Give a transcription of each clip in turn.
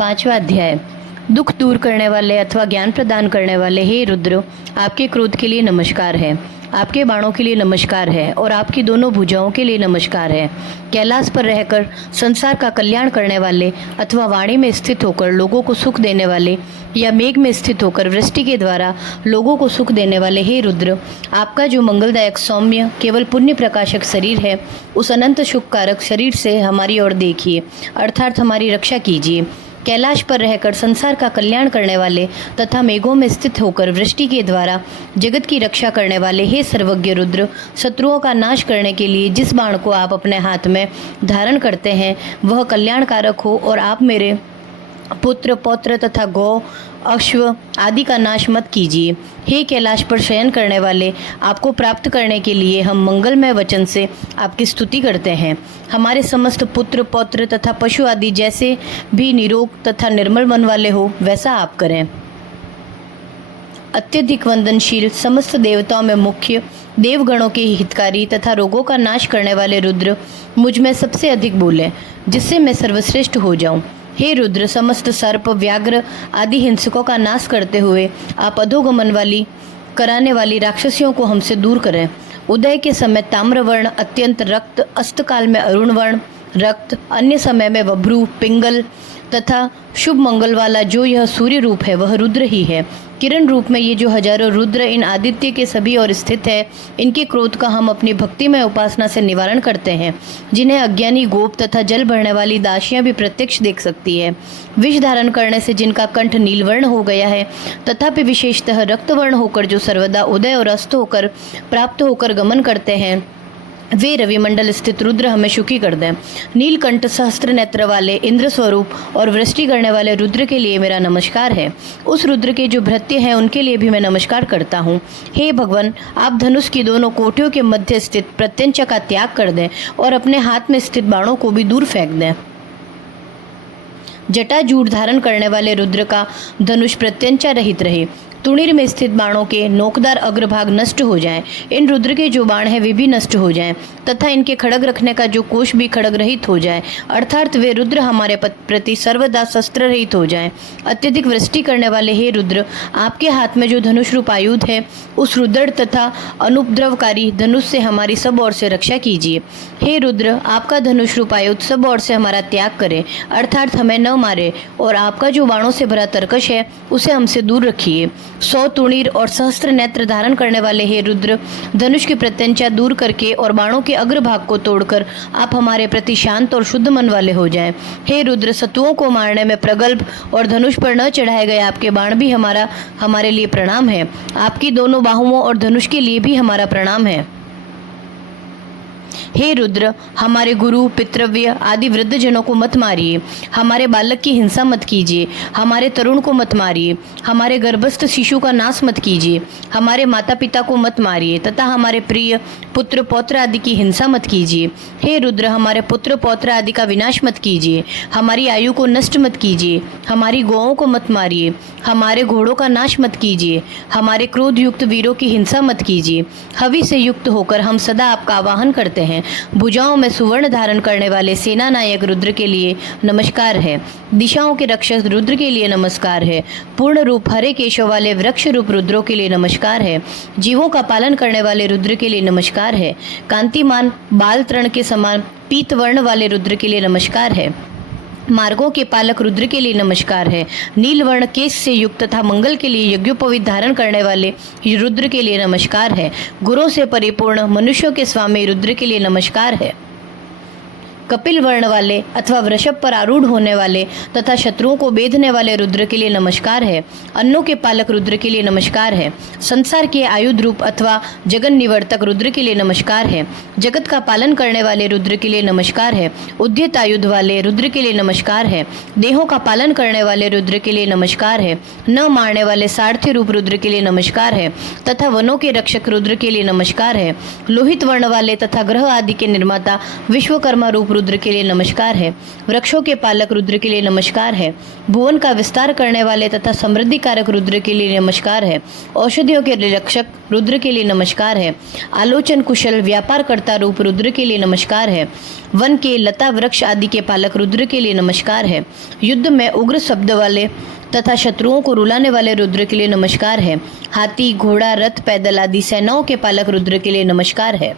पांचवा अध्याय। दुख दूर करने वाले अथवा ज्ञान प्रदान करने वाले हे रुद्र, आपके क्रोध के लिए नमस्कार है, आपके बाणों के लिए नमस्कार है और आपकी दोनों भुजाओं के लिए नमस्कार है। कैलाश पर रहकर संसार का कल्याण करने वाले अथवा वाणी में स्थित होकर लोगों को सुख देने वाले या मेघ में स्थित होकर वृष्टि के द्वारा लोगों को सुख देने वाले हे रुद्र, आपका जो मंगलदायक सौम्य केवल पुण्य प्रकाशक शरीर है, उस अनंत सुखकारक शरीर से हमारी ओर देखिए, अर्थात हमारी रक्षा कीजिए। कैलाश पर रहकर संसार का कल्याण करने वाले तथा मेघों में स्थित होकर वृष्टि के द्वारा जगत की रक्षा करने वाले हे सर्वज्ञ रुद्र, शत्रुओं का नाश करने के लिए जिस बाण को आप अपने हाथ में धारण करते हैं वह कल्याणकारक हो और आप मेरे पुत्र पौत्र तथा गौ अश्व आदि का नाश मत कीजिए। हे कैलाश पर शयन करने वाले, आपको प्राप्त करने के लिए हम मंगलमय वचन से आपकी स्तुति करते हैं। हमारे समस्त पुत्र पौत्र तथा पशु आदि जैसे भी निरोग तथा निर्मल मन वाले हो वैसा आप करें। अत्यधिक वंदनशील, समस्त देवताओं में मुख्य, देवगणों के हितकारी तथा रोगों का नाश करने वाले रुद्र, मुझ में सबसे अधिक बोले जिससे मैं सर्वश्रेष्ठ हो जाऊं। हे रुद्र, समस्त सर्प व्याघ्र आदि हिंसकों का नाश करते हुए आप अधोगमन वाली कराने वाली राक्षसियों को हमसे दूर करें। उदय के समय ताम्रवर्ण अत्यंत रक्त, अस्तकाल में अरुण वर्ण रक्त, अन्य समय में वभ्रू पिंगल तथा शुभ मंगल वाला जो यह सूर्य रूप है वह रुद्र ही है। किरण रूप में ये जो हजारों रुद्र इन आदित्य के सभी ओर स्थित है, इनके क्रोध का हम अपनी भक्ति में उपासना से निवारण करते हैं, जिन्हें अज्ञानी गोप तथा जल भरने वाली दासियां भी प्रत्यक्ष देख सकती है। विष धारण करने से जिनका कंठ नीलवर्ण हो गया है तथापि विशेषतः रक्तवर्ण होकर जो सर्वदा उदय और अस्त होकर प्राप्त होकर गमन करते हैं, वे रविमंडल स्थित रुद्र हमें सुखी कर दें। नीलकंठ सहस्त्र नेत्र वाले इंद्र स्वरूप और वृष्टि करने वाले रुद्र के लिए मेरा नमस्कार है। उस रुद्र के जो भृत्य हैं उनके लिए भी मैं नमस्कार करता हूँ। हे भगवान, आप धनुष की दोनों कोटियों के मध्य स्थित प्रत्यंचा का त्याग कर दें और अपने हाथ में स्थित बाणों को भी दूर फेंक दें। जटाजूट धारण करने वाले रुद्र का धनुष प्रत्यंचा रहित रहे, तुणीर में स्थित बाणों के नोकदार अग्रभाग नष्ट हो जाएं, इन रुद्र के जो बाण हैं वे भी नष्ट हो जाएं तथा इनके खड़ग रखने का जो कोष भी खड़ग रहित हो जाए, अर्थात वे रुद्र हमारे प्रति सर्वदा शस्त्र रहित हो जाएं। अत्यधिक वृष्टि करने वाले हे रुद्र, आपके हाथ में जो धनुष रूप आयुध है उस रुद्र तथा अनुपद्रवकारी धनुष से हमारी सब ओर से रक्षा कीजिए। हे रुद्र, आपका धनुष रूप आयुध सब ओर से हमारा त्याग करे, अर्थात हमें न मारे, और आपका जो बाणों से भरा तरकश है उसे हमसे दूर रखिए। 100 तुणीर और सहस्त्र नेत्र धारण करने वाले हे रुद्र, धनुष की प्रत्यंचा दूर करके और बाणों के अग्रभाग को तोड़कर आप हमारे प्रति शांत और शुद्ध मन वाले हो जाएं। हे रुद्र, शत्रुओं को मारने में प्रगल्भ और धनुष पर न चढ़ाए गए आपके बाण भी हमारे लिए प्रणाम है। आपकी दोनों बाहुओं और धनुष के लिए भी हमारा प्रणाम है। हे रुद्र, हमारे गुरु पितृव्य आदि वृद्ध जनों को मत मारिए, हमारे बालक की हिंसा मत कीजिए, हमारे तरुण को मत मारिए, हमारे गर्भस्थ शिशु का नाश मत कीजिए, हमारे माता पिता को मत मारिए तथा हमारे प्रिय पुत्र पौत्र आदि की हिंसा मत कीजिए। हे रुद्र, हमारे पुत्र पौत्र आदि का विनाश मत कीजिए, हमारी आयु को नष्ट मत कीजिए, हमारी गौओं को मत मारिए, हमारे घोड़ों का नाश मत कीजिए, हमारे क्रोध युक्त वीरों की हिंसा मत कीजिए। हवि से युक्त होकर हम सदा आपका आवाहन करते हैं। भुजाओं में सुवर्ण धारण करने वाले सेना नायक रुद्र के लिए नमस्कार है। दिशाओं के रक्षक रुद्र के लिए नमस्कार है। पूर्ण रूप हरे केशव वाले वृक्ष रूप रुद्रों के लिए नमस्कार है। जीवों का पालन करने वाले रुद्र के लिए नमस्कार है। कांतिमान बाल तृण के समान पीत वर्ण वाले रुद्र के लिए नमस्कार है। मार्गों के पालक रुद्र के लिए नमस्कार है। नीलवर्ण केश से युक्त तथा मंगल के लिए यज्ञोपवीत धारण करने वाले रुद्र के लिए नमस्कार है। गुरों से परिपूर्ण मनुष्यों के स्वामी रुद्र के लिए नमस्कार है। कपिल वर्ण वाले अथवा वृषभ पर आरूढ़ होने वाले तथा शत्रुओं को बेधने वाले रुद्र के लिए नमस्कार है। अन्नों के पालक रुद्र के लिए नमस्कार है। संसार के आयुध रूप अथवा जगन निवर्तक रुद्र के लिए नमस्कार है। जगत का पालन करने वाले रुद्र के लिए नमस्कार है। उद्यत आयुध वाले रुद्र के लिए नमस्कार है। देहों का पालन करने वाले रुद्र के लिए नमस्कार है। न मारने वाले सारथी रूप रुद्र के लिए नमस्कार है तथा वनों के रक्षक रुद्र के लिए नमस्कार है। लोहित वर्ण वाले तथा ग्रह आदि के निर्माता विश्वकर्मा रूप रुद्र के लिए नमस्कार है। वृक्षों के पालक रुद्र के लिए नमस्कार है। भुवन का विस्तार करने वाले तथा समृद्धि कारक रुद्र के लिए नमस्कार है। औषधियों के रक्षक रुद्र के लिए नमस्कार है। आलोचन कुशल व्यापारकर्ता रूप रुद्र के लिए नमस्कार है। वन के लता वृक्ष आदि के पालक रुद्र के लिए नमस्कार है। युद्ध में उग्र शब्द वाले तथा शत्रुओं को रुलाने वाले रुद्र के लिए नमस्कार है। हाथी, घोड़ा, रथ, पैदल आदि सेनाओं के पालक रुद्र के लिए नमस्कार है।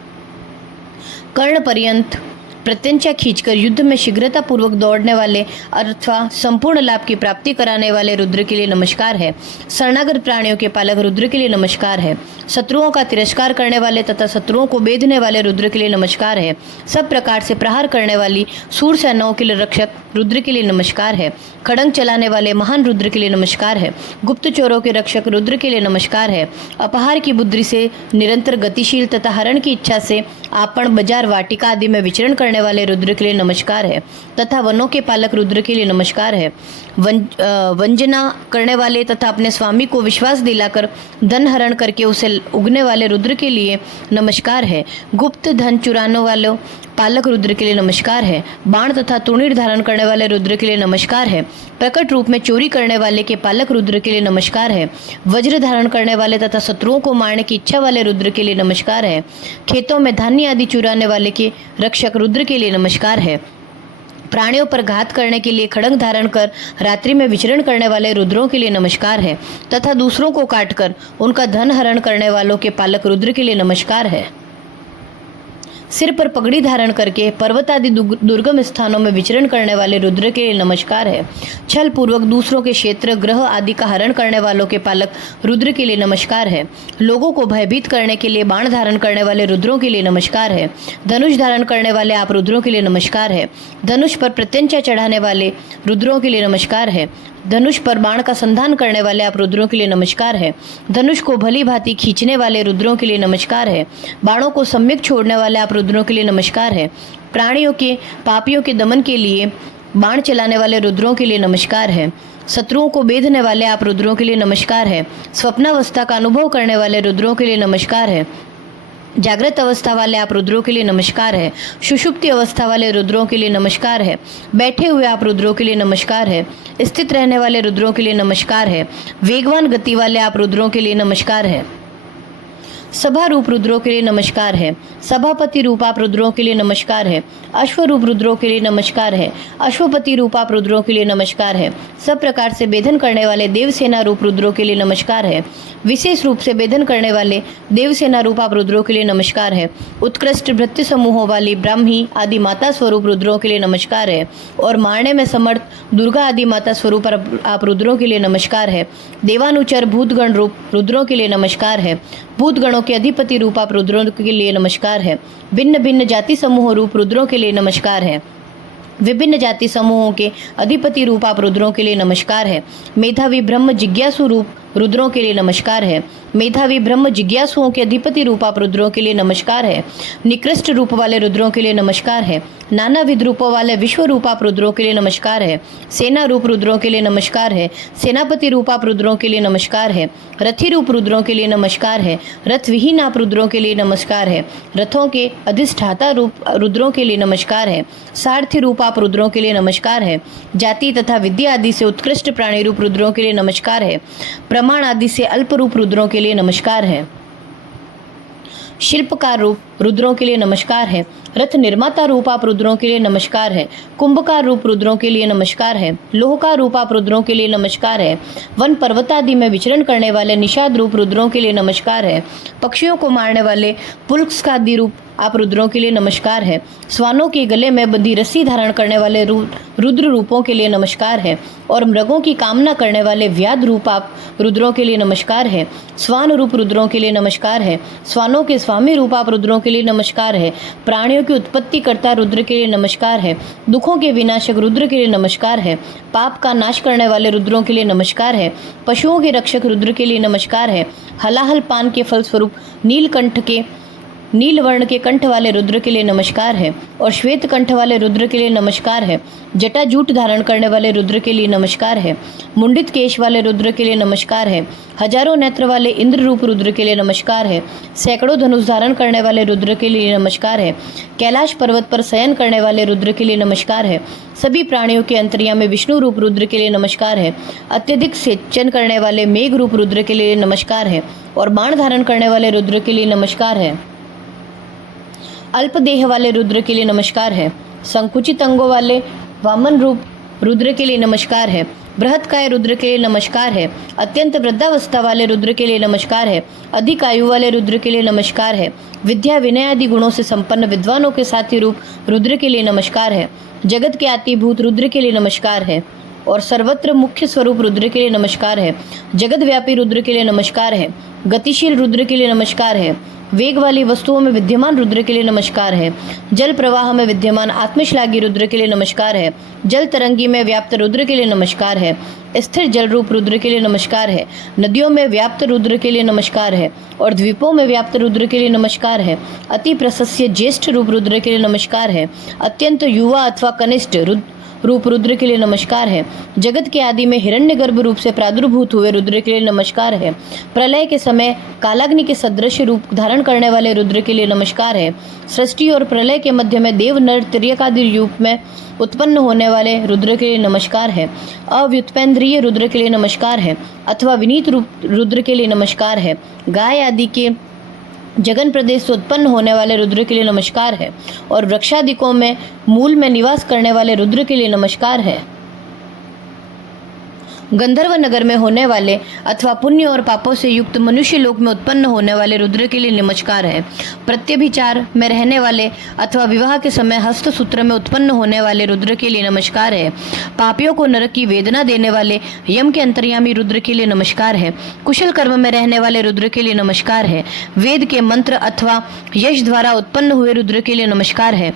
कर्ण पर्यंत प्रत्यंचा खींचकर युद्ध में शीघ्रता पूर्वक दौड़ने वाले अथवा संपूर्ण लाभ की प्राप्ति कराने वाले रुद्र के लिए नमस्कार है। शरणागत प्राणियों के पालक रुद्र के लिए नमस्कार है। शत्रुओं का तिरस्कार करने वाले तथा शत्रुओं को बेधने वाले रुद्र के लिए नमस्कार है। सब प्रकार से प्रहार करने वाली सूर सेनाओं के लिए रक्षक रुद्र के लिए नमस्कार है। खड़ंग चलाने वाले महान रुद्र के लिए नमस्कार है। गुप्त चोरों के रक्षक रुद्र के लिए नमस्कार है। अपहार की बुद्धि से निरंतर गतिशील तथा हरण की इच्छा से आपण, बाजार, वाटिका आदि में विचरण करने वाले रुद्र के लिए नमस्कार है। तथा वनों के पालक रुद्र के लिए नमस्कार है। वंजना करने वाले तथा अपने स्वामी को विश्वास दिलाकर धन हरण करके उसे उगने वाले रुद्र के लिए नमस्कार है। गुप्त धन चुराने वालों पालक रुद्र के लिए नमस्कार है। बाण तथा तूणीर धारण करने वाले रुद्र के लिए नमस्कार है। प्रकट रूप में चोरी करने वाले के पालक रुद्र के लिए नमस्कार है। वज्र धारण करने वाले तथा शत्रुओं को मारने की इच्छा वाले रुद्र के लिए नमस्कार है। खेतों में धान्य आदि चुराने वाले के रक्षक रुद्र के लिए नमस्कार है। प्राणियों पर घात करने के लिए खड़ंग धारण कर रात्रि में विचरण करने वाले रुद्रों के लिए नमस्कार है। तथा दूसरों को काटकर उनका धन हरण करने वालों के पालक रुद्र के लिए नमस्कार है। सिर पर पगड़ी धारण करके पर्वत आदि दुर्गम स्थानों में विचरण करने वाले रुद्र के लिए नमस्कार है। छल पूर्वक दूसरों के क्षेत्र, ग्रह आदि का हरण करने वालों के पालक रुद्र के लिए नमस्कार है। लोगों को भयभीत करने के लिए बाण धारण करने वाले रुद्रों के लिए नमस्कार है। धनुष धारण करने वाले आप रुद्रों के लिए नमस्कार है। धनुष पर प्रत्यंचा चढ़ाने वाले रुद्रों के लिए नमस्कार है। धनुष पर बाण का संधान करने वाले आप रुद्रों के लिए नमस्कार है। धनुष को भली भांति खींचने वाले रुद्रों के लिए नमस्कार है। बाणों को सम्यक छोड़ने वाले आप रुद्रों के लिए नमस्कार है। प्राणियों के पापियों के दमन के लिए बाण चलाने वाले रुद्रों के लिए नमस्कार है। शत्रुओं को बेधने वाले आप रुद्रों के लिए नमस्कार है। स्वप्नावस्था का अनुभव करने वाले रुद्रों के लिए नमस्कार है। जागृत अवस्था वाले आप रुद्रों के लिए नमस्कार है। सुषुप्ति अवस्था वाले रुद्रों के लिए नमस्कार है। बैठे हुए आप रुद्रों के लिए नमस्कार है। स्थित रहने वाले रुद्रों के लिए नमस्कार है। वेगवान गति वाले आप रुद्रों के लिए नमस्कार है। सभा रूप रुद्रों के लिए नमस्कार है। सभापति रूप आप रुद्रों के लिए नमस्कार है। अश्व रूप रुद्रों के लिए नमस्कार है। अश्वपति रूप आप रुद्रों के लिए नमस्कार है। सब प्रकार से बेधन करने वाले देवसेना रूप रुद्रों के लिए नमस्कार है। विशेष रूप से बेधन करने वाले देवसेना रूप आप रुद्रों के लिए नमस्कार है। उत्कृष्ट भृत्य समूहों वाली ब्राह्मी आदि माता स्वरूप रुद्रों के लिए नमस्कार है। और मारने में समर्थ दुर्गा आदि माता स्वरूप आप रुद्रों के लिए नमस्कार है। देवानुचर भूतगण रूप रुद्रों के लिए नमस्कार है। भूतगणों के अधिपति रूप आप रुद्रों के लिए नमस्कार है। भिन्न भिन्न जाति समूह रूप रुद्रों के लिए नमस्कार है। विभिन्न जाति समूहों के अधिपति रूप आप रुद्रों के लिए नमस्कार है। मेधावी ब्रह्म जिज्ञासु रूप रुद्रों के लिए नमस्कार है। मेधावी ब्रह्म जिज्ञासुओं के अधिपति रूप आप रुद्रों के लिए नमस्कार है। निकृष्ट रूप वाले रुद्रों के लिए नमस्कार है। नानाविध रूपों वाले विश्व रूप आप रुद्रों के लिए नमस्कार है। सेना रूप रुद्रों के लिए नमस्कार है। सेनापति रूप आप रुद्रों के लिए नमस्कार है। रथी रूप रुद्रों के लिए नमस्कार है। रथ विहीन आप रुद्रों के लिए नमस्कार है। रथों के अधिष्ठाता रूप रुद्रों के लिए नमस्कार है। सारथी रूप आप रुद्रों के लिए नमस्कार है। जाति तथा विद्या आदि से उत्कृष्ट प्राणी रूप रुद्रों के लिए नमस्कार है। प्रमाण आदि से अल्प रूप रुद्रों के लिए नमस्कार है। शिल्पकार रूप रुद्रों के लिए नमस्कार है। रथ निर्माता रूप आप रुद्रों के लिए नमस्कार है। कुंभकार रूप रुद्रों के लिए नमस्कार है। लोहकार रूप आप रुद्रों के लिए नमस्कार है। वन पर्वत आदि में विचरण करने वाले निषाद रूप रुद्रों के लिए नमस्कार है। पक्षियों को मारने वाले पुल्स्कादि रूप आप रुद्रों के लिए नमस्कार है। स्वानों के गले में बंधी रस्सी धारण करने वाले रुद्र रूपों के लिए नमस्कार है। और मृगों की कामना करने वाले व्याध रूप आप रुद्रों के लिए नमस्कार है। स्वान रूप रुद्रों के लिए नमस्कार है। स्वानों के स्वामी रूप आप रुद्रों के लिए नमस्कार है। प्राणियों की उत्पत्ति करता रुद्र के लिए नमस्कार है। दुखों के विनाशक रुद्र के लिए नमस्कार है। पाप का नाश करने वाले रुद्रों के लिए नमस्कार है। पशुओं के रक्षक रुद्र के लिए नमस्कार है। हलाहल पान के फलस्वरूप नीलकंठ के नील वर्ण के कंठ वाले रुद्र के लिए नमस्कार है और श्वेत कंठ वाले रुद्र के लिए नमस्कार है। जटाजूट धारण करने वाले रुद्र के लिए नमस्कार है। मुंडित केश वाले रुद्र के लिए नमस्कार है। हजारों नेत्र वाले इंद्र रूप रुद्र के लिए नमस्कार है। सैकड़ों धनुष धारण करने वाले रुद्र के लिए नमस्कार है। कैलाश पर्वत पर शयन करने वाले रुद्र के लिए नमस्कार है। सभी प्राणियों के अंतर्यामी विष्णु रूप रुद्र के लिए नमस्कार है। अत्यधिक सेचन करने वाले मेघ रूप रुद्र के लिए नमस्कार है और बाण धारण करने वाले रुद्र के लिए नमस्कार है। अल्प देह वाले रुद्र के लिए नमस्कार है। संकुचित अंगों वाले वामन रूप रुद्र के लिए नमस्कार है। बृहत्काय रुद्र के लिए नमस्कार है। अत्यंत वृद्धावस्था वाले रुद्र के लिए नमस्कार है। अधिक आयु वाले रुद्र के लिए नमस्कार है। विद्या विनय आदि गुणों से संपन्न विद्वानों के साथी रूप रुद्र के लिए नमस्कार है। जगत के आतिभूत रुद्र के लिए नमस्कार है और सर्वत्र मुख्य स्वरूप रुद्र के लिए नमस्कार है। जगत व्यापी रुद्र के लिए नमस्कार है। गतिशील रुद्र के लिए नमस्कार है। वेग वाली वस्तुओं में विद्यमान रुद्र के लिए नमस्कार है। जल प्रवाह में विद्यमान आत्मश्लाघी रुद्र के लिए नमस्कार है। जल तरंगी में व्याप्त रुद्र के लिए नमस्कार है। स्थिर जल रूप रुद्र के लिए नमस्कार है। नदियों में व्याप्त रुद्र के लिए नमस्कार है और द्वीपों में व्याप्त रुद्र के लिए नमस्कार है। अति प्रशस्य ज्येष्ठ रूप रुद्र के लिए नमस्कार है। अत्यंत युवा अथवा कनिष्ठ रूप रुद्र के लिए नमस्कार है। जगत के आदि में हिरण्यगर्भ रूप से प्रादुर्भूत हुए रुद्र के लिए नमस्कार है। प्रलय के समय कालाग्नि के सदृश रूप धारण करने वाले रुद्र के लिए नमस्कार है। सृष्टि और प्रलय के मध्य में देव नर तिर्यक आदि रूप में उत्पन्न होने वाले रुद्र के लिए नमस्कार है। अव्युत्पेंद्रिय रुद्र के लिए नमस्कार है अथवा विनीत रूप रुद्र के लिए नमस्कार है। गाय आदि के जगन प्रदेश से उत्पन्न होने वाले रुद्र के लिए नमस्कार है और वृक्षादिकों में मूल में निवास करने वाले रुद्र के लिए नमस्कार है। गंधर्व नगर में होने वाले अथवा पुण्य और पापों से युक्त मनुष्य लोक में उत्पन्न होने वाले रुद्र के लिए नमस्कार है। प्रत्यभिचार में रहने वाले अथवा विवाह के समय हस्त सूत्र में उत्पन्न होने वाले रुद्र के लिए नमस्कार है। पापियों को नरक की वेदना देने वाले यम के अंतर्यामी रुद्र के लिए नमस्कार है। कुशल कर्म में रहने वाले रुद्र के लिए नमस्कार है। वेद के मंत्र अथवा यश द्वारा उत्पन्न हुए रुद्र के लिए नमस्कार है।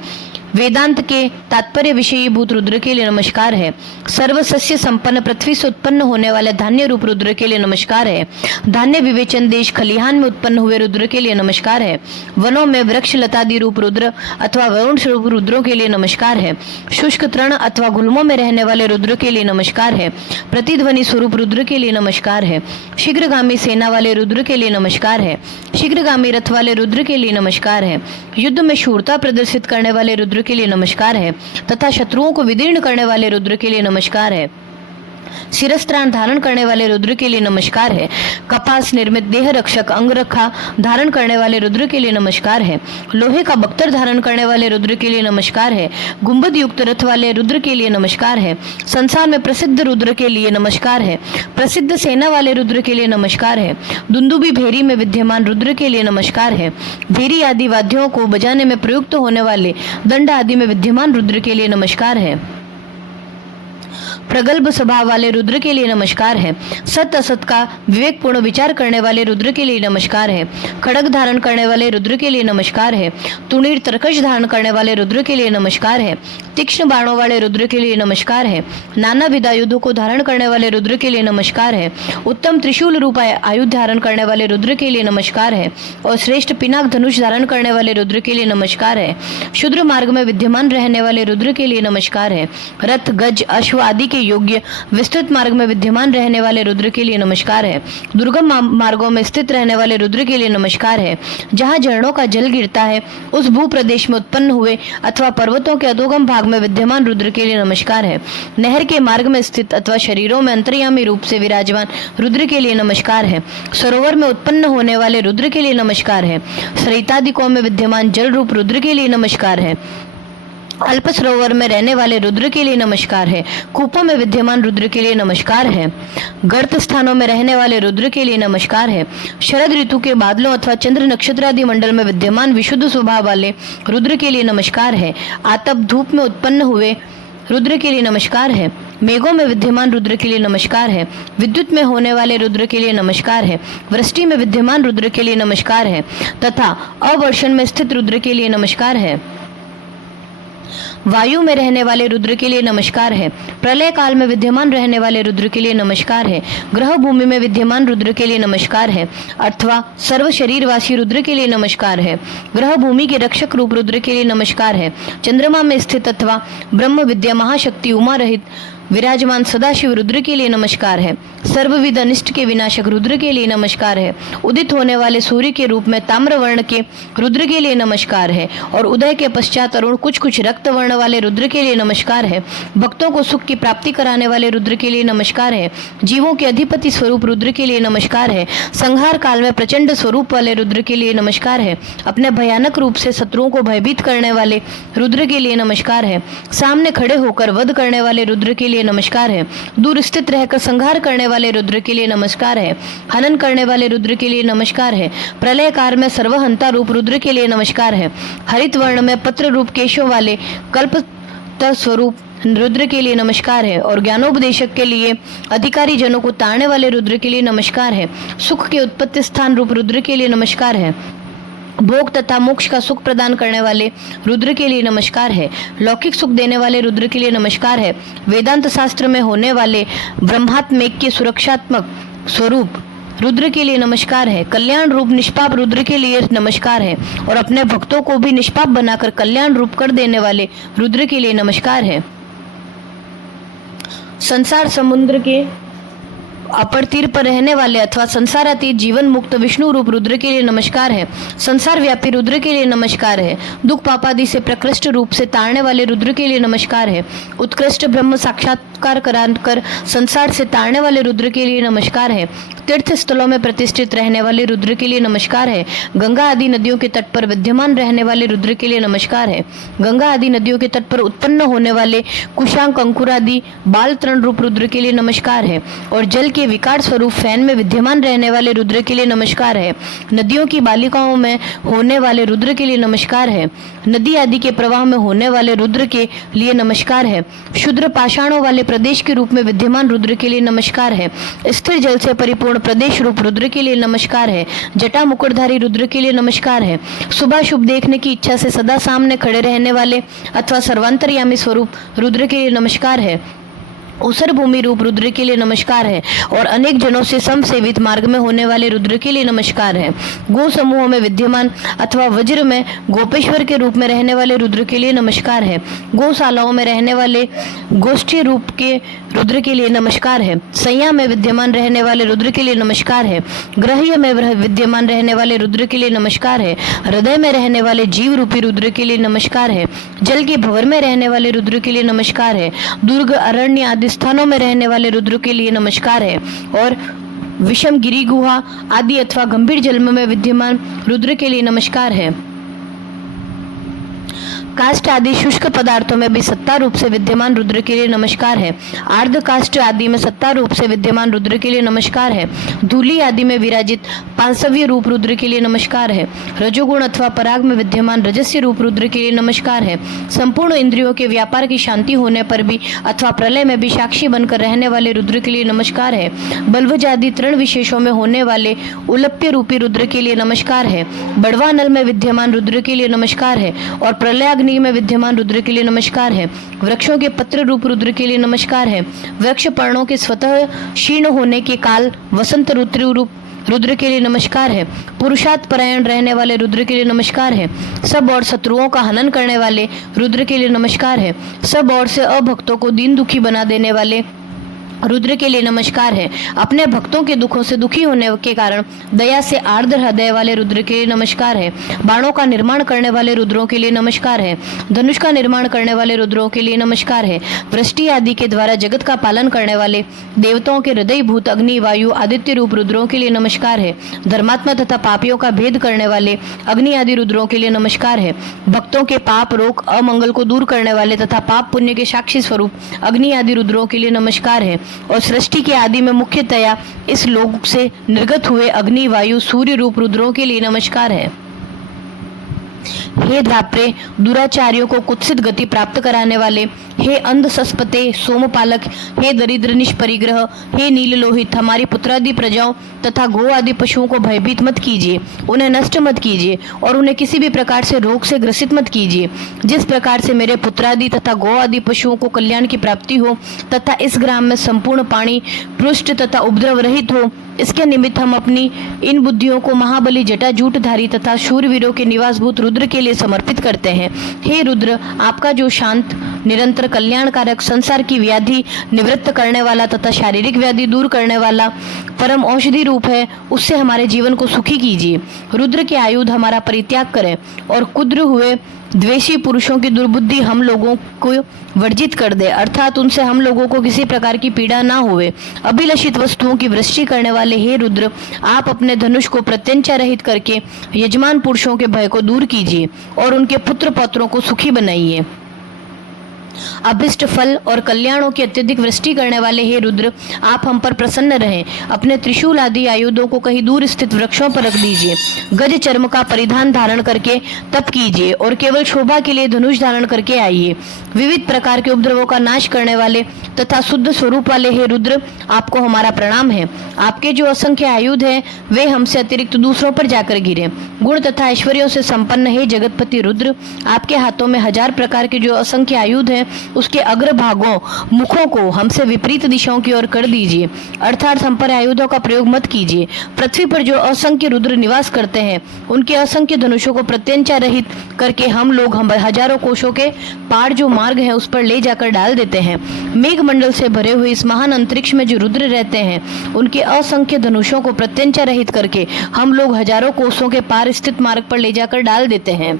वेदांत के तात्पर्य विषयी भूत रुद्र के लिए नमस्कार है। सर्व सस्य संपन्न पृथ्वी से उत्पन्न होने वाले धान्य रूप रुद्र के लिए नमस्कार है। धान्य विवेचन देश खलिहान में उत्पन्न हुए रुद्र के लिए नमस्कार है। वनों में वृक्ष लतादि रूप रुद्र अथवा वरुण स्वरूप रुद्रों के लिए नमस्कार है। शुष्क तृण अथवा गुल्मों में रहने वाले रुद्र के लिए नमस्कार है। प्रतिध्वनि स्वरूप रुद्र के लिए नमस्कार है। शीघ्रगामी सेना वाले रुद्र के लिए नमस्कार है। शीघ्रगामी रथ वाले रुद्र के लिए नमस्कार है। युद्ध में शूरता प्रदर्शित करने वाले रुद्र के लिए नमस्कार है तथा शत्रुओं को विदीर्ण करने वाले रुद्र के लिए नमस्कार है। शिरस्त्राण धारण करने वाले रुद्र के लिए नमस्कार है। कपास निर्मित देह रक्षक अंगरखा धारण करने वाले रुद्र के लिए नमस्कार है। लोहे का बख्तर धारण करने वाले रुद्र के लिए नमस्कार है। गुंबद युक्त रथ वाले रुद्र के लिए नमस्कार है। संसार में प्रसिद्ध रुद्र के लिए नमस्कार है। प्रसिद्ध सेना वाले रुद्र के लिए नमस्कार है। दुंदुबी भेरी में विद्यमान रुद्र के लिए नमस्कार है। भेरी आदि वाद्यों को बजाने में प्रयुक्त होने वाले दंड आदि में विद्यमान रुद्र के लिए नमस्कार है। प्रगल्भ स्वभाव वाले रुद्र के लिए नमस्कार है। सत असत का विवेकपूर्ण विचार करने वाले रुद्र के लिए नमस्कार है। खड़ग धारण करने वाले रुद्र के लिए नमस्कार है। तुणीर तरकश धारण करने वाले रुद्र के लिए नमस्कार है। तीक्ष्ण बाणों वाले रुद्र के लिए नमस्कार है। नाना विध आयुधों को धारण करने वाले रुद्र के लिए नमस्कार है। उत्तम त्रिशूल रूप आयुध धारण करने वाले रुद्र के लिए नमस्कार है और श्रेष्ठ पिनाक धनुष धारण करने वाले रुद्र के लिए नमस्कार है। शुद्र मार्ग में विद्यमान रहने वाले रुद्र के लिए नमस्कार है। रथ गज अश्व आदि के योग्य विस्तृत मार्ग में विद्यमान रहने वाले रुद्र के लिए नमस्कार है। दुर्गम मार्गों में स्थित रहने वाले रुद्र के लिए नमस्कार है। जहाँ झरनों का जल गिरता है उस भू प्रदेश में उत्पन्न हुए अथवा पर्वतों के अधोगम भाग में विद्यमान रुद्र के लिए नमस्कार है। नहर के मार्ग में स्थित अथवा शरीरों में अंतर्यामी रूप से विराजमान रुद्र के लिए नमस्कार है। सरोवर में उत्पन्न होने वाले रुद्र के लिए नमस्कार है। सरितादिकों में विद्यमान जल रूप रुद्र के लिए नमस्कार है। अल्प सरोवर में रहने वाले रुद्र के लिए नमस्कार है। कूपों में विद्यमान रुद्र के लिए नमस्कार है। गर्त स्थानों में रहने वाले रुद्र के लिए नमस्कार है। शरद ऋतु के बादलों अथवा चंद्र नक्षत्र आदि मंडल में विद्यमान विशुद्ध स्वभाव वाले रुद्र के लिए नमस्कार है। आतप धूप में उत्पन्न हुए रुद्र के लिए नमस्कार है। मेघों में विद्यमान रुद्र के लिए नमस्कार है। विद्युत में होने वाले रुद्र के लिए नमस्कार है। वृष्टि में विद्यमान रुद्र के लिए नमस्कार है तथा अवर्षण में स्थित रुद्र के लिए नमस्कार है। वायु में रहने वाले रुद्र के लिए नमस्कार है। प्रलय काल में विद्यमान रहने वाले रुद्र के लिए नमस्कार है। ग्रह भूमि में विद्यमान रुद्र के लिए नमस्कार है, अथवा सर्व शरीरवासी रुद्र के लिए नमस्कार है। ग्रह भूमि के रक्षक रूप रुद्र के लिए नमस्कार है। चंद्रमा में स्थित अथवा ब्रह्म विद्या महाशक्ति उमा रहित विराजमान सदाशिव रुद्र के लिए नमस्कार है। सर्वविध अनिष्ट के विनाशक रुद्र के लिए नमस्कार है। उदित होने वाले सूर्य के रूप में ताम्र वर्ण के रुद्र के लिए नमस्कार है और उदय के पश्चात अरुण कुछ कुछ रक्त वर्ण वाले रुद्र के लिए नमस्कार है। भक्तों को सुख की प्राप्ति कराने वाले रुद्र के लिए नमस्कार है। जीवों के अधिपति स्वरूप रुद्र के लिए नमस्कार है। संहार काल में प्रचंड स्वरूप वाले रुद्र के लिए नमस्कार है। अपने भयानक रूप से शत्रुओं को भयभीत करने वाले रुद्र के लिए नमस्कार है। सामने खड़े होकर वध करने वाले रुद्र के लिए नमस्कार है। दूर स्थित रहकर संहार करने वाले रुद्र के लिए नमस्कार है। हनन करने वाले रुद्र के लिए नमस्कार है। प्रलय काल में सर्वहंता रूप रुद्र के लिए नमस्कार है। हरित वर्ण में पत्र रूप केशों वाले कल्प स्वरूप रुद्र के लिए नमस्कार है और ज्ञानोपदेशक के लिए अधिकारी जनों को ताड़ने वाले रुद्र के लिए नमस्कार है। सुख के उत्पत्ति स्थान रूप रुद्र के लिए नमस्कार है। भोग तथा मोक्ष का सुख प्रदान करने वाले रुद्र के लिए नमस्कार है। लौकिक सुख देने वाले रुद्र के लिए नमस्कार है। वेदांत शास्त्र में होने वाले ब्रह्मात्मेक के सुरक्षात्मक स्वरूप रुद्र के लिए नमस्कार है। कल्याण रूप निष्पाप रुद्र के लिए नमस्कार है और अपने भक्तों को भी निष्पाप बनाकर कल्याण रूप कर देने वाले रुद्र के लिए नमस्कार है। संसार समुद्र के अपर तीर पर रहने वाले अथवा संसारातीत जीवन मुक्त विष्णु रूप रुद्र के लिए नमस्कार है। संसार व्यापी रुद्र के लिए नमस्कार है। दुख पापादि से प्रकृष्ट रूप से ताड़ने वाले रुद्र के लिए नमस्कार है। उत्कृष्ट ब्रह्म साक्षात्कार कराकर संसार से ताड़ने वाले रुद्र के लिए नमस्कार है। तीर्थ स्थलों में प्रतिष्ठित रहने वाले रुद्र के लिए नमस्कार है। गंगा आदि नदियों के तट पर विद्यमान रहने वाले रुद्र के लिए नमस्कार है। गंगा आदि नदियों के तट पर उत्पन्न होने वाले कुशांक अंकुरादि बाल तृण रूप रुद्र के लिए नमस्कार है और जल के विकार स्वरूप फैन में विद्यमान रहने वाले रुद्र के लिए नमस्कार है। नदियों की बालिकाओं में होने वाले रुद्र के लिए नमस्कार है। नदी आदि के प्रवाह में होने वाले रुद्र के लिए नमस्कार है। शुद्र पाषाणों वाले प्रदेश के रूप में विद्यमान रुद्र के लिए नमस्कार है। स्थिर जल से परिपूर्ण प्रदेश रूप रुद्र के लिए नमस्कार है। जटा मुकुटधारी रुद्र के लिए नमस्कार है। सुबह शुभ देखने की इच्छा से सदा सामने खड़े रहने वाले अथवा सर्वांतरयामी स्वरूप रुद्र के लिए नमस्कार है। उसर भूमि रूप रुद्र के लिए नमस्कार है और अनेक जनों से समसेवित मार्ग में होने वाले रुद्र के लिए नमस्कार है। गो समूहों में विद्यमान अथवा वज्र में गोपेश्वर के रूप में रहने वाले रुद्र के लिए नमस्कार है। गौशालाओं में रहने वाले गोष्ठी रूप के रुद्र के लिए नमस्कार है। सैया में विद्यमान रहने वाले रुद्र के लिए नमस्कार है। ग्रह्य में विद्यमान रहने वाले रुद्र के लिए नमस्कार है। हृदय में रहने वाले जीव रूपी रुद्र के लिए नमस्कार है। जल के भंवर में रहने वाले रुद्र के लिए नमस्कार है। दुर्ग अरण्य आदि स्थानों में रहने वाले रुद्र के लिए नमस्कार है और विषम गिरी गुहा आदि अथवा गंभीर जन्म में विद्यमान रुद्र के लिए नमस्कार है। काष्ठ आदि शुष्क पदार्थों में भी सत्ता रूप से विद्यमान रुद्र के लिए नमस्कार है। आर्ध काष्ठ आदि में सत्ता रूप से विद्यमान रुद्र के लिए नमस्कार है। धूली आदि में विराजित पांचव्य रूप रुद्र के लिए नमस्कार है। रजोगुण अथवा पराग में विद्यमान रजस्य रूप रुद्र के लिए नमस्कार है। संपूर्ण इंद्रियों के व्यापार की शांति होने पर भी अथवा प्रलय में भी साक्षी बनकर रहने वाले रुद्र के लिए नमस्कार है। बल्वज आदि तृण विशेषों में होने वाले उलप्य रूपी रुद्र के लिए नमस्कार है। बड़वा नल में विद्यमान रुद्र के लिए नमस्कार है और प्रलयाग्नि में विद्यमान रुद्र के लिए नमस्कार है। वृक्षों के पत्र रूप रुद्र के लिए नमस्कार है। वृक्ष पर्णों के स्वतः क्षीण होने के काल वसंत ऋतु रूप रुद्र के लिए नमस्कार है। पुरुषार्थ परायण रहने वाले रुद्र के लिए नमस्कार है। सब और शत्रुओं का हनन करने वाले रुद्र के लिए नमस्कार है। सब और से अभक्तों को दीन दुखी बना देने वाले रुद्र के लिए नमस्कार है। अपने भक्तों के दुखों से दुखी होने के कारण दया से आर्द्र हृदय वाले रुद्र के लिए नमस्कार है। बाणों का निर्माण करने वाले रुद्रों के लिए नमस्कार है। धनुष का निर्माण करने वाले रुद्रों के लिए नमस्कार है। वृष्टि आदि के द्वारा जगत का पालन करने वाले देवताओं के हृदय भूत अग्नि वायु आदित्य रूप रुद्रों के लिए नमस्कार है। धर्मात्मा तथा पापियों का भेद करने वाले अग्नि आदि रुद्रों के लिए नमस्कार है। भक्तों के पाप रोग अमंगल को दूर करने वाले तथा पाप पुण्य के साक्षी स्वरूप अग्नि आदि रुद्रों के लिए नमस्कार है। और सृष्टि के आदि में मुख्यतया इस लोक से निर्गत हुए अग्नि वायु सूर्य रूप रुद्रों के लिए नमस्कार है। हे द्राप्रे, दुराचारियों को कुत्सित गति प्राप्त कराने वाले हे अंध सस्पते सोमपालक, हे दरिद्र निष्परिग्रह, हे नीललोहित, हमारी पुत्रादि प्रजाओं तथा गो आदि पशुओं को भयभीत मत कीजिए, उन्हें नष्ट मत कीजिए और उन्हें किसी भी प्रकार से रोग से ग्रसित मत कीजिए। जिस प्रकार से मेरे पुत्रादि तथा गौ आदि पशुओं को कल्याण की प्राप्ति हो तथा इस ग्राम में संपूर्ण पानी पृष्ठ तथा उपद्रव रहित हो, इसके निमित्त हम अपनी इन बुद्धियों को महाबली जटाजूटधारी तथा शूरवीरों के निवासभूत रुद्र के लिए समर्पित करते हैं। हे रुद्र, आपका जो शांत, निरंतर कल्याणकारक, संसार की व्याधि निवृत्त करने वाला तथा शारीरिक व्याधि दूर करने वाला परम औषधि रूप है, उससे हमारे जीवन को सुखी कीजिए। रुद्र के आयुध हमारा परित्याग करें और कुद्र हुए द्वेषी पुरुषों की दुर्बुद्धि हम लोगों को वर्जित कर दे, अर्थात उनसे हम लोगों को किसी प्रकार की पीड़ा ना हुए। अभिलषित वस्तुओं की वृष्टि करने वाले हे रुद्र, आप अपने धनुष को प्रत्यंचा रहित करके यजमान पुरुषों के भय को दूर कीजिए और उनके पुत्र पौत्रों को सुखी बनाइए। अभिष्ट फल और कल्याणों की अत्यधिक वृष्टि करने वाले हे रुद्र, आप हम पर प्रसन्न रहें। अपने त्रिशूल आदि आयुधों को कहीं दूर स्थित वृक्षों पर रख दीजिए। गज चर्म का परिधान धारण करके तप कीजिए और केवल शोभा के लिए धनुष धारण करके आइए। विविध प्रकार के उपद्रवों का नाश करने वाले तथा शुद्ध स्वरूप वाले हे रुद्र, आपको हमारा प्रणाम है। आपके जो असंख्य आयुध हैं, वे हमसे अतिरिक्त दूसरों पर जाकर गिरे। गुण तथा ऐश्वर्यों से संपन्न हे जगतपति रुद्र, आपके हाथों में 1000 प्रकार के जो असंख्य आयुध हैं, उसके अग्रभागों मुखों को हमसे विपरीत दिशाओं की ओर कर दीजिए, अर्थात हम पर आयुधों का प्रयोग मत कीजिए। पृथ्वी पर जो असंख्य रुद्र निवास करते हैं, उनके असंख्य धनुषों को प्रत्यंचा रहित करके हम लोग हजारों कोशों के पार जो मार्ग है उस पर ले जाकर डाल देते हैं। मेघ मंडल से भरे हुए इस महान अंतरिक्ष में जो रुद्र रहते हैं, उनके असंख्य धनुषों को प्रत्यंचा रहित करके हम लोग हजारों कोसों के पार स्थित मार्ग पर ले जाकर डाल देते हैं।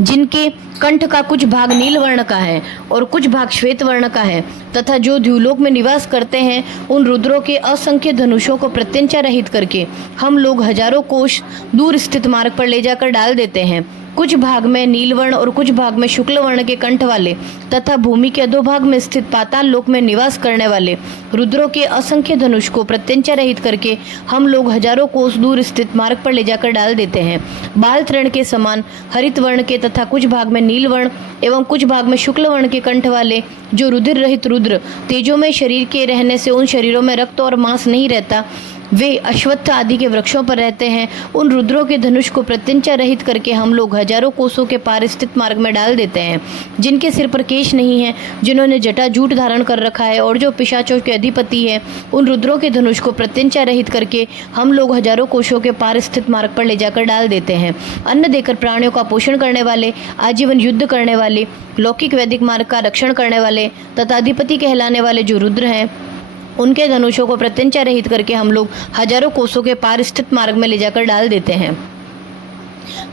जिनके कंठ का कुछ भाग नील वर्ण का है और कुछ भाग श्वेत वर्ण का है, तथा जो द्युलोक में निवास करते हैं, उन रुद्रों के असंख्य धनुषों को प्रत्यंचा रहित करके हम लोग हजारों कोश दूर स्थित मार्ग पर ले जाकर डाल देते हैं। कुछ भाग में नीलवर्ण और कुछ भाग में शुक्ल वर्ण के कंठ वाले तथा भूमि के अधोभाग में स्थित पाताल लोक में निवास करने वाले रुद्रों के असंख्य धनुष को प्रत्यंचा रहित करके हम लोग हजारों कोस दूर स्थित मार्ग पर ले जाकर डाल देते हैं। बाल तृण के समान हरित वर्ण के तथा कुछ भाग में नीलवर्ण एवं कुछ भाग में शुक्ल वर्ण के कंठ वाले जो रुधिर रहित रुद्र, तेजोमय शरीर के रहने से उन शरीरों में रक्त और मांस नहीं रहता, वे अश्वत्थ आदि के वृक्षों पर रहते हैं। उन रुद्रों के धनुष को प्रत्यंचा रहित करके हम लोग हजारों कोसों के पार स्थित मार्ग में डाल देते हैं। जिनके सिर पर केश नहीं है, जिन्होंने जटाजूट धारण कर रखा है और जो पिशाचों के अधिपति है, उन रुद्रों के धनुष को प्रत्यंचा रहित करके हम लोग हजारों कोशों के पार स्थित मार्ग पर ले जाकर डाल देते हैं। अन्न देकर प्राणियों का पोषण करने वाले, आजीवन युद्ध करने वाले, लौकिक वैदिक मार्ग का रक्षण करने वाले तथा अधिपति कहलाने वाले जो रुद्र हैं, उनके धनुषों को प्रत्यंचा रहित करके हम लोग हजारों कोसों के पार स्थित मार्ग में ले जाकर डाल देते हैं।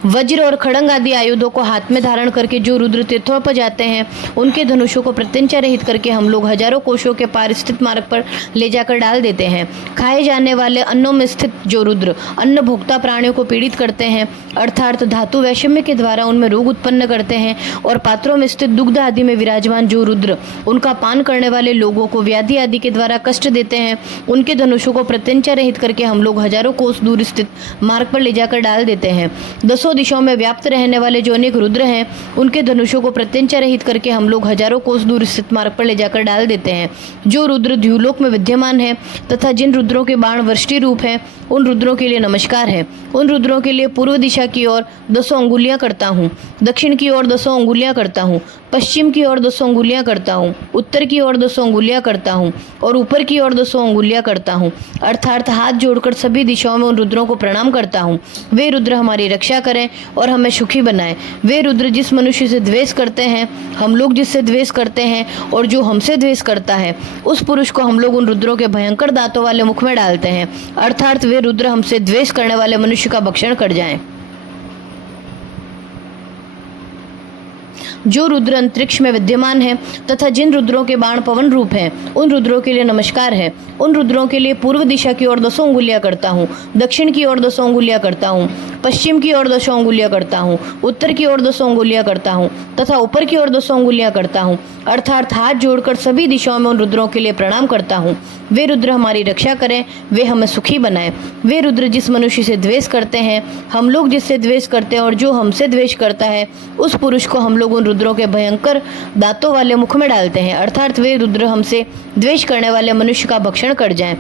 वज्र और खड़ंग आदि आयुधों को हाथ में धारण करके जो रुद्र तीर्थों पर जाते हैं, उनके धनुषों को प्रत्यंचा रहित करके हम लोग हजारों कोशों के पार स्थित मार्ग पर ले जाकर डाल देते हैं। खाए जाने वाले अन्नों में स्थित जो रुद्र अन्न भोक्ता प्राणियों को पीड़ित करते हैं, अर्थात धातु वैषम्य के द्वारा उनमें रोग उत्पन्न करते हैं, और पात्रों में स्थित दुग्ध आदि में विराजमान जो रुद्र उनका पान करने वाले लोगों को व्याधि आदि के द्वारा कष्ट देते हैं, उनके धनुषों को प्रत्यंचा रहित करके हम लोग हजारों कोस दूर स्थित मार्ग पर ले जाकर डाल देते हैं। दसों दिशाओं में व्याप्त रहने वाले जो अनेक रुद्र हैं, उनके धनुषों को प्रत्यंचा रहित करके हम लोग हजारों कोस दूर स्थित मार्ग पर ले जाकर डाल देते हैं। जो रुद्र द्युलोक में विद्यमान है तथा जिन रुद्रों के बाण वृष्टि रूप है, उन रुद्रों के लिए नमस्कार है। उन रुद्रों के लिए पूर्व दिशा की ओर 10 अंगुलियां करता हूँ, दक्षिण की ओर 10 अंगुलियां करता हूँ, पश्चिम की ओर 10 अंगुलियां करता हूँ, उत्तर की ओर 10 अंगुलियां करता हूँ और ऊपर की ओर 10 अंगुलियां करता हूँ, अर्थात हाथ जोड़कर सभी दिशाओं में उन रुद्रों को प्रणाम करता हूँ। वे रुद्र हमारी रक्षा करें और हमें सुखी बनाएं। वे रुद्र जिस मनुष्य से द्वेष करते हैं, हम लोग जिससे द्वेष करते हैं, और जो हमसे द्वेष करता है, उस पुरुष को हम लोग उन रुद्रों के भयंकर दांतों वाले मुख में डालते हैं, अर्थात वे रुद्र हमसे द्वेष करने वाले मनुष्य का भक्षण कर जाएं। जो रुद्र अंतरिक्ष में विद्यमान है तथा जिन रुद्रों के बाण पवन रूप हैं, उन रुद्रों के लिए नमस्कार है। उन रुद्रों के लिए पूर्व दिशा की ओर 10 अंगुलियां करता हूँ, दक्षिण की ओर 10 अंगुलियां करता हूँ, पश्चिम की ओर 10 अंगुलियां करता हूँ, उत्तर की ओर 10 अंगुलियां करता हूँ तथा ऊपर की ओर 10 अंगुलियां करता हूँ, अर्थात हाथ जोड़कर सभी दिशाओं में उन रुद्रों के लिए प्रणाम करता हूँ। वे रुद्र हमारी रक्षा करें, वे हमें सुखी बनाएं। वे रुद्र जिस मनुष्य से द्वेष करते हैं, हम लोग जिससे द्वेष करते हैं, और जो हमसे द्वेष करता है, उस पुरुष को हम लोग उन रुद्रों के भयंकर दांतों वाले मुख में डालते हैं, अर्थात वे रुद्र हमसे द्वेष करने वाले मनुष्य का भक्षण कर जाएं।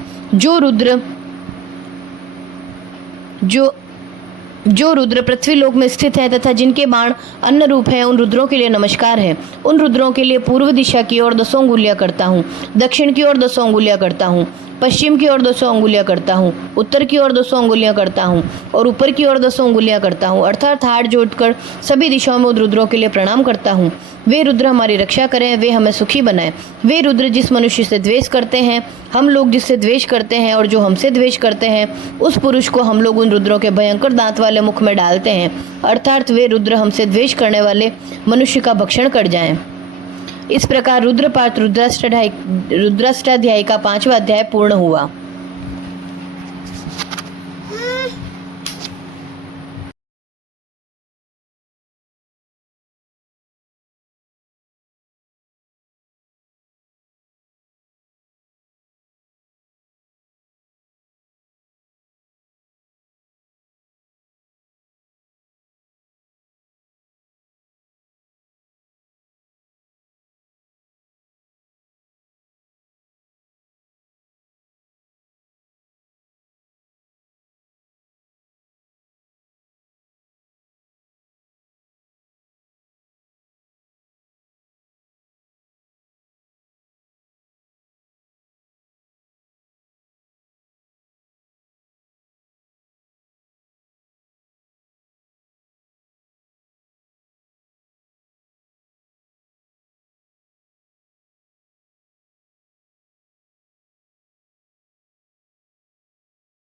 जो रुद्र पृथ्वी लोक में स्थित है तथा जिनके बाण अन्न रूप है, उन रुद्रों के लिए नमस्कार है। उन रुद्रों के लिए पूर्व दिशा की ओर 10 अंगुलियां करता हूँ, दक्षिण की ओर 10 अंगुलियां करता हूँ, पश्चिम की ओर 200 अंगुलियां करता हूँ, उत्तर की ओर 200 अंगुलियां करता हूँ और ऊपर की ओर 200 अंगुलियां करता हूँ, अर्थात हाथ जोड़कर सभी दिशाओं में उन रुद्रों के लिए प्रणाम करता हूँ। वे रुद्र हमारी रक्षा करें, वे हमें सुखी बनाएं। वे रुद्र जिस मनुष्य से द्वेष करते हैं, हम लोग जिससे द्वेष करते हैं और जो हमसे द्वेष करते हैं, उस पुरुष को हम लोग उन रुद्रों के भयंकर दांत वाले मुख में डालते हैं, अर्थात वे रुद्र हमसे द्वेष करने वाले मनुष्य का भक्षण कर जाएं। इस प्रकार रुद्रपाठ रुद्राष्टाध्यायी का 5वां अध्याय पूर्ण हुआ।